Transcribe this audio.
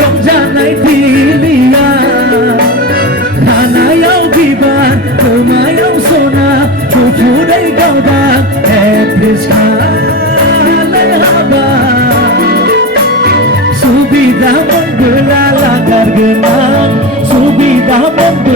रंजानाय दिलिया खानायाव बिबार खोमायाव सना गुफुरै गावदां एप्रिस खालाय हाबा सुबिदा मोनबोला लागार गोनां सुबिदा मोनबोला